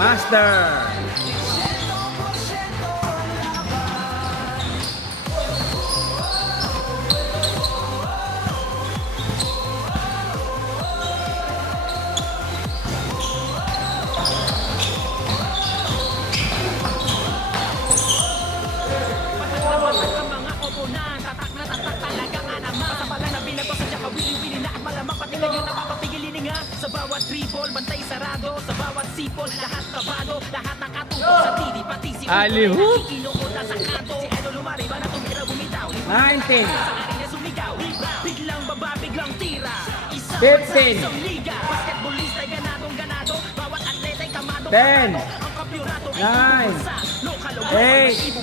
Master. Sa bawat triple, bantay sarado. Sa bawat sipol, lahat kabado. Lahat nakatuto sa TV, pati si Alihoop! kinukuta sa kanto. Si Edo lumari ba na tumira bumitaw? 19. Sa arena sumigaw. Biglang baba, biglang tira. Isa 15. sa liga. Basketballista, ganadong ganado. Bawat atleta ay kamado. 10. Ang kampyonato 9. 8.